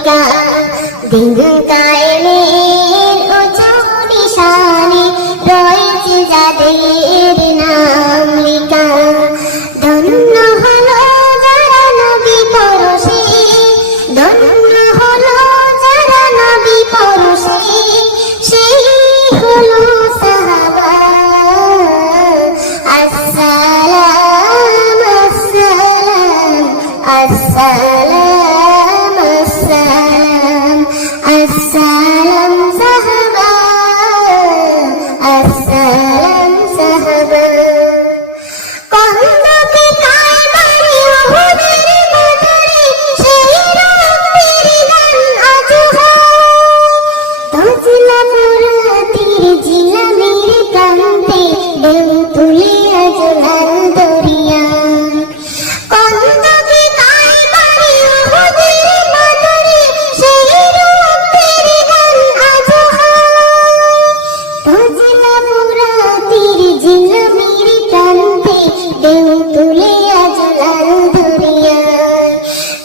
লিকা দিন কায়েমের উঁচু নিশানে রয়েছে যাদের নাম লিকা। ধন্য হলো যারা নবী পরশে, ধন্য হলো যারা নবী পরশে, সেই হলো সাহাবা। আসসালাম আসসালাম আসসালাম আসসালাম আসসালাম সাহাবা, আসসালাম সাহাবা। কন্দকে কায়বারে ওহুদের মাঝারে সেই রক্তের গান আজ হয়। তজলা মোরা তীর জিলামের কান্তে ঢেউ তুলে আজ লাল দরিয়া। কন্দকে কায়বারে ওহুদের মাঝারে সেই রক্তের গান আজ হয়। তজলা মোরা তীর জিলামের কান্তে ঢেউ তুলে আজ লাল দরিয়ায়।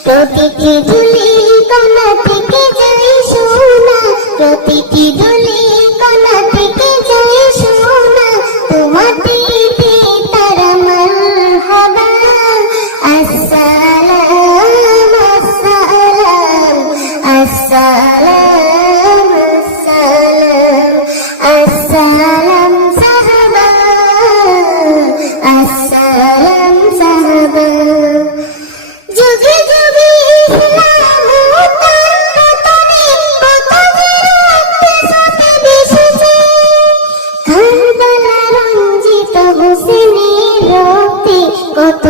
প্রতিটি ধুলি কণা থেকে যায় সোনা, প্রতিটি ধুলি কণা থেকে যায় সোনা, তোমাদেরকে তারা মারহাবা। আসসালাম আসসালাম আসসালাম আসসালাম আসসালাম সাহাবা, আসসালাম সাহাবা। যুগে যুগে ইসলাম ও তার পতনে কত যে রক্ত সাথে মিশেছে। কারবালা রঞ্জিত হোসেনের রক্তে কত